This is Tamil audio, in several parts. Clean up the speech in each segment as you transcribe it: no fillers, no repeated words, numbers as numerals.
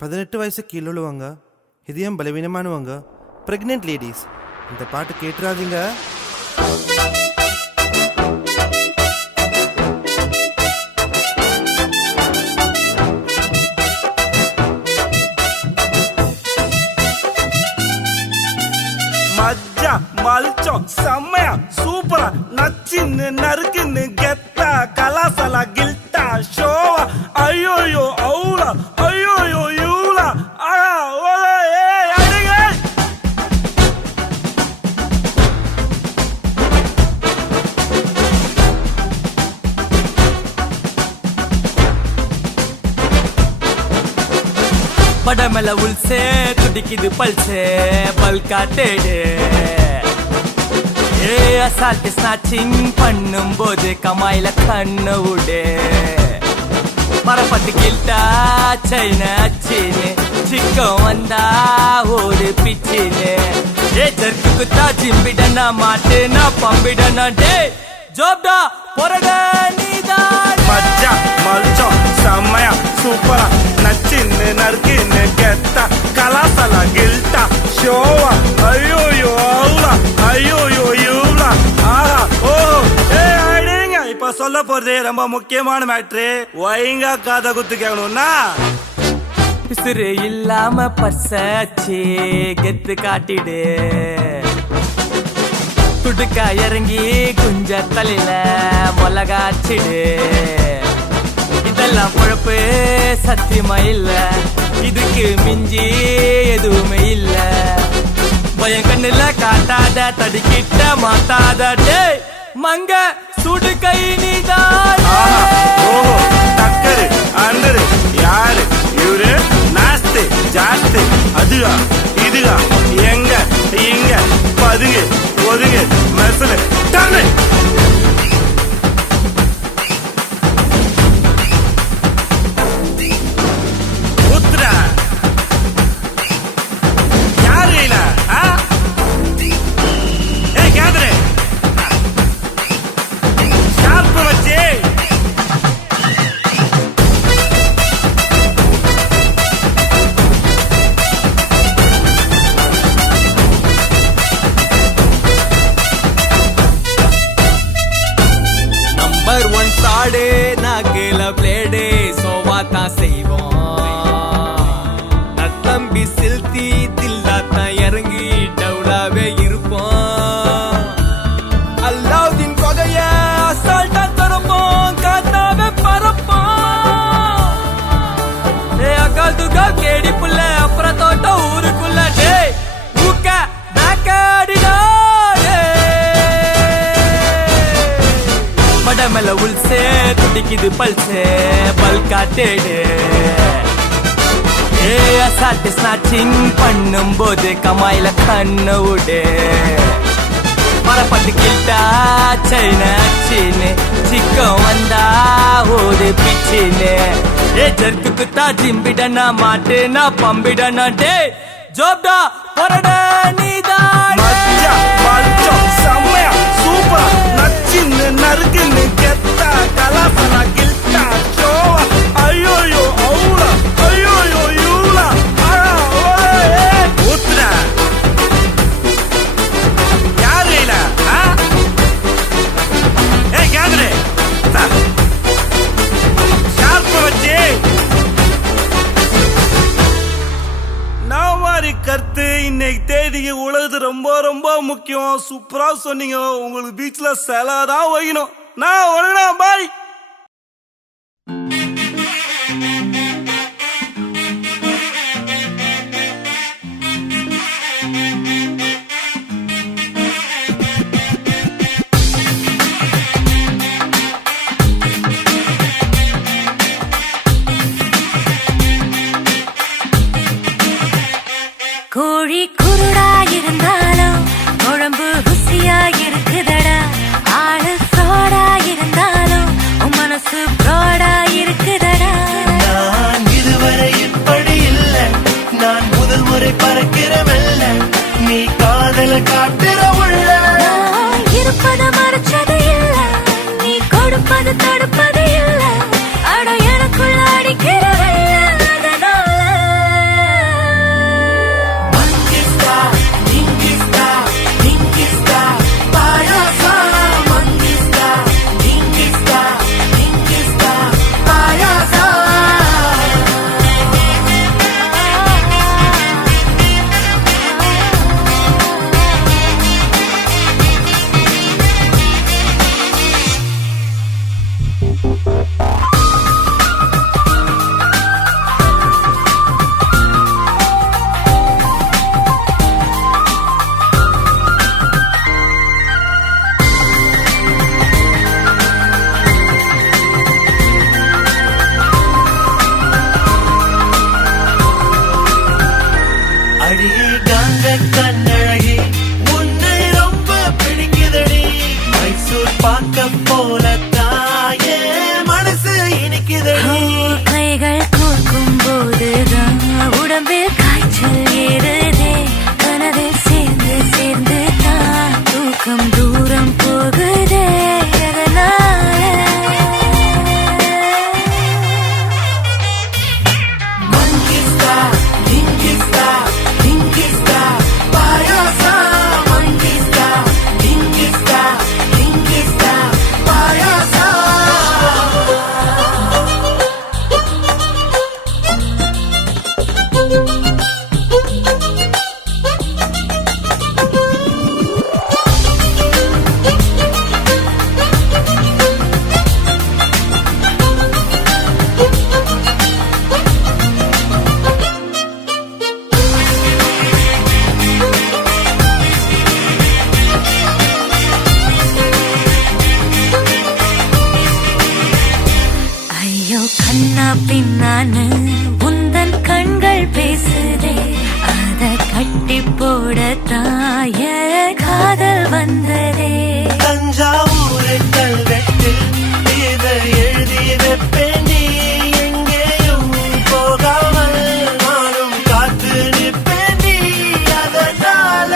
18 வயசு கீழுள்ளவங்க, இதயம் பலவீனமானவங்க, பிரெக்னென்ட் லேடிஸ் இந்த பாட்டு கேட்டுறாதீங்க. மஜ்ஜா மல்ச்சம் செம்மையா சூப்பரா நச்சின்னு நறுக்குன்னு கெத்தா கலாசலா கில்ட்டா ஷோவா ஐயோயோ அவுலா ஐயோயோ யூலா ஆயா ஓலா ஏய் அடிங்க. படமல உள்சே துடிக்குது பல்சே பல்காட்டேடு ஏ அசால்ட் ஸ்நாச்சிங் பண்ணும் போது கமாயில கண்ணு விடு மரப்பட்டு கில்ட்டா சைன அச்சின்னு சிக்கம் வந்தா ஒரு பிச்சின்னு ஏ ஜர்க்கு குத்தா ஜிம்பிடனா மாட்டுனா பம்பிடனா டே ஜோப்டா பொறட நீதான். மஜ்ஜா மல்ச்சம் செம்மையா சூப்பரா நச்சின்னு நறுக்குன்னு கெத்தா கலாசலா கில்ட்டா ஷோவா ஐயோயோ அவுலா ஐயோயோ யூலா ஆஹா ஓ ஏ அடிங்க. இப்ப சொல்ல போறது ரொம்ப முக்கியமான மேட்ரு. ஒயங்கா காதை குத்து கேட்கணும்னா பிசுறு இல்லாம பர்சாச்சு கெத்து காட்டிடு துடுக்கா இறங்கி குஞ்ச தலையில மொளகாச்சிடு இதெல்லாம் குழப்பு சத்தியமா இல்ல இதுக்கு மிஞ்சி எதுவுமே இல்ல பயம் கண்ணுல காட்டாத தடிக்கிட்ட மாட்டாத டே மங்க சுடு கை நீதான். ஓஹோ டக்கரு அண்டரு யாரு இவரு நாஸ்து ஜாஸ்து அதுகா இதுகா எங்க இங்க பதுங்கு ஒதுங்கு மெசலு டன்னு உத்ரா யாரு இல்ல ஏ கேதரே ஷார்ப்பு வச்சு நம்பர் 1 சாடு நாகேல பிளேடு சோவா தான் செய்வோம் நத்தம்பி சில்தி தில்லா தான் இறங்கி டவுலாவே இருப்போம் அல்லாவுதீன் கொகைய அசால்ட்டா தரப்போம் காத்தாவே பரப்போம் ஏ அக்கால் துக்கா கேடி புள்ள அப்புறம் தோட்டம் ஊருக்குள்ள டே ஊக்க பேக்காடிடா படமல உள்சே துடிக்குது பல்சே பல்காட்டேடு ஏ அசால்ட் ஸ்நாச்சிங் பண்ணும் போது கமாயில கண்ணு விடு மரப்பட்டு கில்ட்டா சைன அச்சின்னு சிக்கம் வந்தா ஒரு பிச்சின்னு ஏ ஜர்க்கு குத்தா ஜிம்பிடனா மாட்டுனா பம்பிடனா டே ஜோப்டா பொறட நீதான். மஜ்ஜா மல்ச்சம் செம்மையா சூப்பரா நச்சின்னு நறுக்குன்னு கெத்தா கலாசலா கில்ட்டா ஷோவா ஐயோயோ அவுலா ஐயோயோ யூலா ஆயா ஓலா ஏய் உத்ரா யாரு இல்ல ஏ கேதரே ஷார்ப்பு வச்சு நான் மாதிரி கருத்து இன்னைக்கு தேதிக்கு உலகத்து ரொம்ப ரொம்ப முக்கியம். சூப்பரா சொன்னீங்க. உங்களுக்கு பீச்ல செலதான் வைக்கணும். நான் ஒழுங்கா பாய். கோழி குருடா இருந்தாலும் குழம்பு ருசியா இருக்குதடா ஆளு சோடா இருந்தாலும் போலத்தாயே மனசு இனிக்குதடி. கைகள் கோர்க்கும் போதுதான் உடம்பில் காய்ச்சல் ஏறுதே. கனவில் சேர்ந்து சேர்ந்து தான் தூக்கம் தூரம் போகுதே. கண்ணா பின்னான்னு உந்தன் கண்கள் பேசுதே. அத கட்டி போடத்தாய காதல் வந்ததே. தஞ்சாவூர் கல்வெட்டில் இதை எழுதி வைப்பேன். நீ எங்கேயும் போகாமல் நானும் காத்து நிற்பேன். நீ அதனால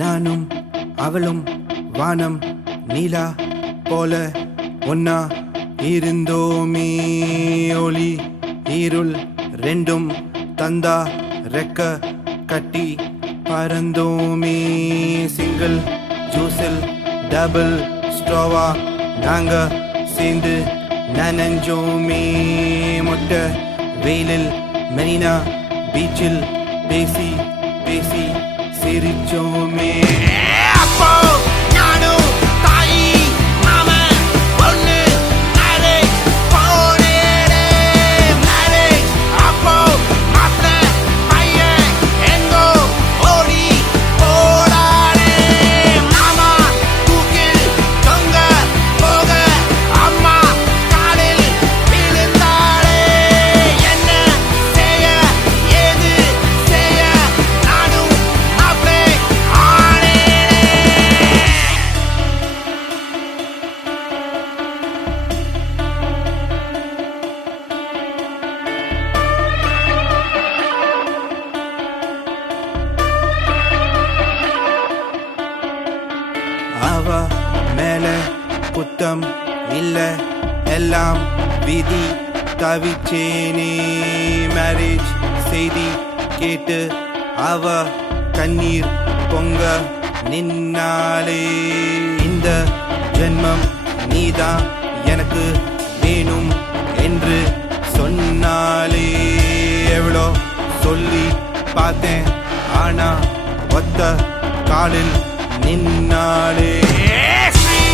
நானும் அவளும் வானம் நீலா போல ஒன்னா இருந்தோமே. ஒளி இருள் ரெண்டும் தந்தா ரெக்க கட்டி பறந்தோமே. சிங்கிள் ஜூஸில் டபுள் ஸ்ட்ரோவா நாங்க சேர்ந்து நனைஞ்சோமே. மொட்டை வெயிலில் மெரினா பீச்சில் பேசி பேசி சிரிச்சோமே. அப்போ நானும் தாயி மாமன் பொண்ணு மேரேஜ் போனேனே. மேரேஜ் அப்போ மாப்பிள பையன் எங்கோ ஓடி போடானே. மாமா தூக்கில் தொங்க போக அம்மா காலில் விழுந்தாளே. என்ன செய்ய ஏது செய்ய நானும் மாப்பிளை ஆனேனே. அவ மேல குத்தம் இல்ல எல்லாம் விதி. தவிச்சேனே மேரேஜ் செய்தி கேட்டு அவ கண்ணீர் பொங்க நின்னாலே. இந்த ஜென்மம் நீதான் எனக்கு வேணும் என்று சொன்னாலே. எவ்வளோ சொல்லி பார்த்தேன் ஆனா ஒத்த காலில் நின்னாலே. ஸ்ரீ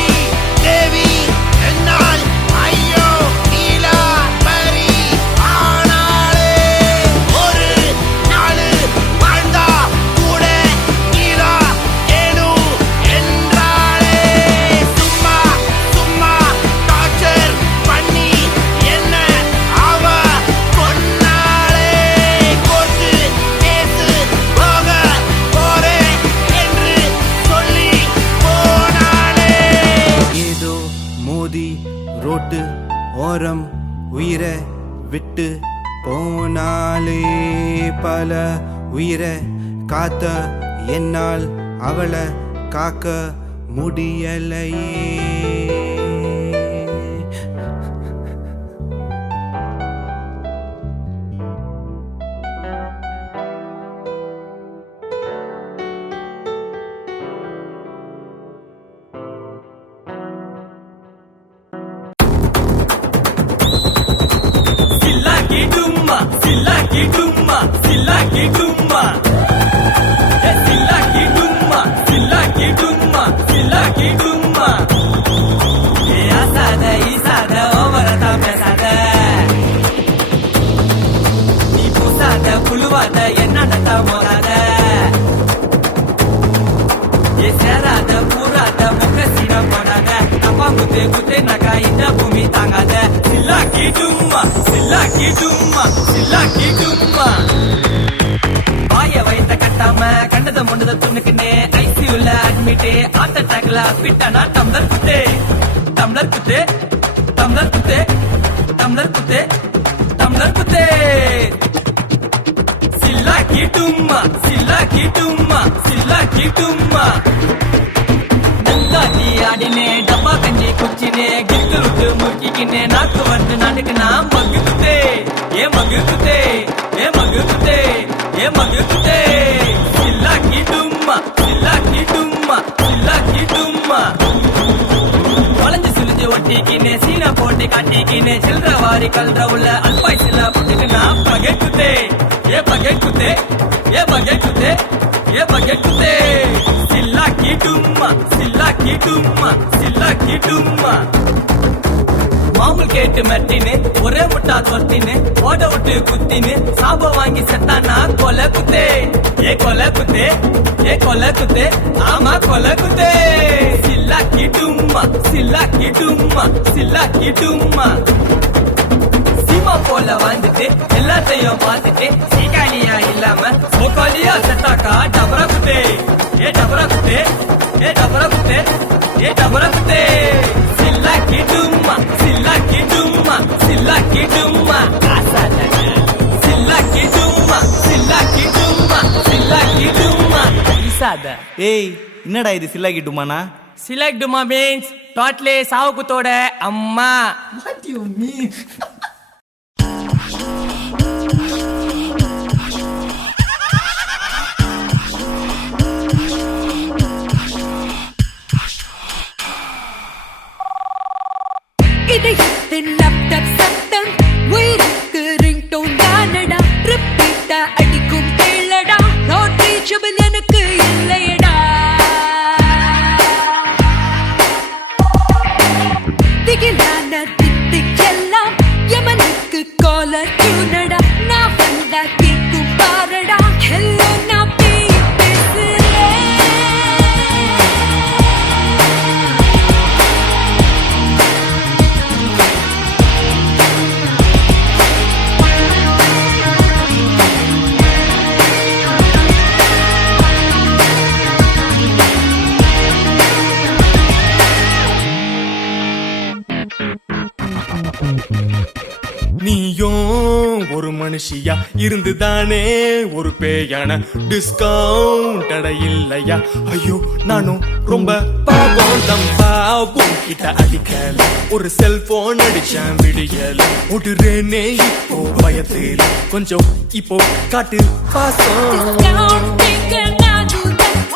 தேவி என்னால் ஐயோ நீலா பரி ஆனாளே. ஒரு நாள் வாழ்ந்தா கூட நீலா ஏனும் என்றாளே. சும்மா சும்மா டார்ச்சர் பண்ணி என்ன அவ கொன்னாளே. கோர்ட்டு கேசு போக போறேன் என்று சொல்லி போனாளே. ஏதோ மோதி ரோட்டு ஓரம் உயிரை விட்டு போனாலே. பல உயிரை காத்த என்னால் அவளை காக்க முடியலையே. தட்டா மோதாத ஏ சேராத பூராத முக்க சீன போடாத அப்பா குத்தே குத்தே நகா இந்த பூமி தாங்காத சில்லாக்கி டும்மா சில்லாக்கி டும்மா சில்லாக்கி டும்மா வாய வயத்த கட்டாம கண்டத முண்டத துணுக்குனே ஐசியூல அட்மிட்டே ஹார்ட் அட்டாக்ல பிட்டானா டம்ளர் குத்தே டம்ளர் குத்தே டம்ளர் குத்தே டம்ளர் குத்தே டம்ளர் குத்தே சில்லாக்கி டும்மா சில்லாக்கி டும்மா சில்லாக்கி டும்மா நந்தாட்டி ஆடினே டப்பா கஞ்சி குச்சினே கிற்கு விட்டு முறுக்கிக்கினே நாக்கு வந்து நாட்டுக்கு நான் மகு குத்தே ஏ மகு குத்தே ஏ மகு குத்தே ஏ மகு குத்தே சில்லாக்கி டும்மா சில்லாக்கி டும்மா சில்லாக்கி டும்மா வளைஞ்சு சுழிஞ்சு ஒட்டிக்கினே சீனா போட்டி காட்டிக்கினே சில்லற வாரி கல்ற உள்ள அல்பாய் சில்லா போட்டுக்கு நான் பகை குத்தே ஏ பகை குத்தே ஏ பகை குத்தே ஏ பகை குத்தே சில்லாக்கி டும்மா சில்லாக்கி டும்மா சில்லாக்கி டும்மா மாமூல் கேட்டு மட்டின்னு ஒரே முட்டா தொத்தின்னு ஓட விட்டு குத்தின்னு சாப வாங்கி செத்தானா கொலை குத்தே ஏ கொலை குத்தே ஏ கொலை குத்தே ஆமா கொலை குத்தே சில்லாக்கி டும்மா சில்லாக்கி டும்மா சில்லாக்கி டும்மா சீமா போல வாழ்ந்துட்டு எல்லாத்தையும் பார்த்துட்டு சீகாலியா இல்லாம சோகாலியா செத்தாக்கா டபரா குத்தே ஏ டபரா குத்தே ஏ டபரா குத்தே ஏ டபரா குத்தே சில்லாக்கி டும்மா சில்லாக்கி டும்மா சில்லாக்கி டும்மா சில்லாக்கி டும்மா சில்லாக்கி டும்மா சில்லாக்கி டும்மா இசாத ஏய் என்னடா இது சில்லாக்கிட்டுமாண்ணா சிலாக் டுமா மீன்ஸ் டோட்லே சாவு குத்தோட அம்மா இதயத்தின் லேப்டாப் சத்தம் உயிருக்கு ரிங்டோன் தானடா ரிப்பீட்டா அடிக்கும் கேளடா நாட் ரீச்சபிள் எனக்கு இல்லையடா திகிலான தித்திக்கெல்லாம் யமனுக்கு காலர் டியூனடா நான் வந்தா கேட்கும் பாரடா ஹெல்லோ நான் பேசுறேன் நீயும் ஒரு மனுஷியா இருந்துதானே ஒரு பேயான டிஸ்கவுண்ட் அட இல்லையா ஐயோ நானும் ரொம்ப பாவம் தம்பா உன்கிட்ட அடிக்கல ஒரு செல்போன் அடிச்சேன் விடியல ஓடுறேனே இப்போ பயத்துல கொஞ்சம் இப்போ காட்டு பாசம்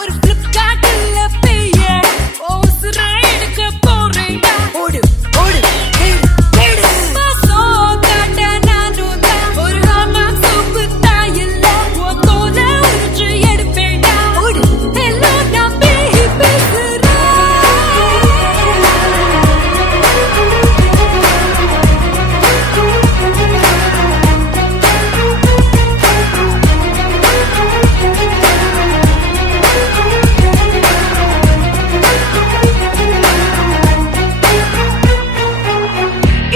ஒரு பிளிப்கார்ட்ல பெய்ய ஓசுரா எடுக்க போறேன்டா ஓடு ஓடு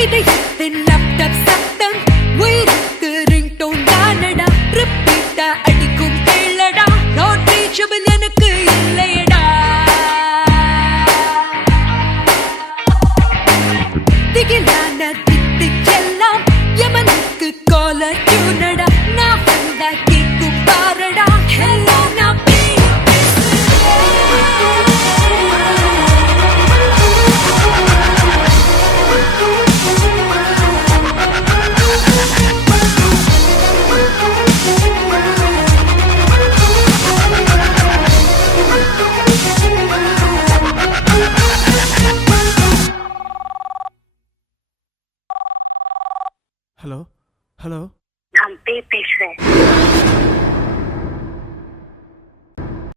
இதயத்தின் லேப்டாப் சத்தம் உயிருக்கு ரிங்டோன் தானடா ரிப்பீட்டா அடிக்கும் கேளடா நாட் ரீச்சபிள் எனக்கு இல்லையடா திகிலான தித்திக்கெல்லாம் யமனுக்கு காலர் டியூனடா நான் வந்தா கேட்கும் பாரடா ஹெல்லோ நான் ஹலோ ஹலோ நான் பேசுறேன்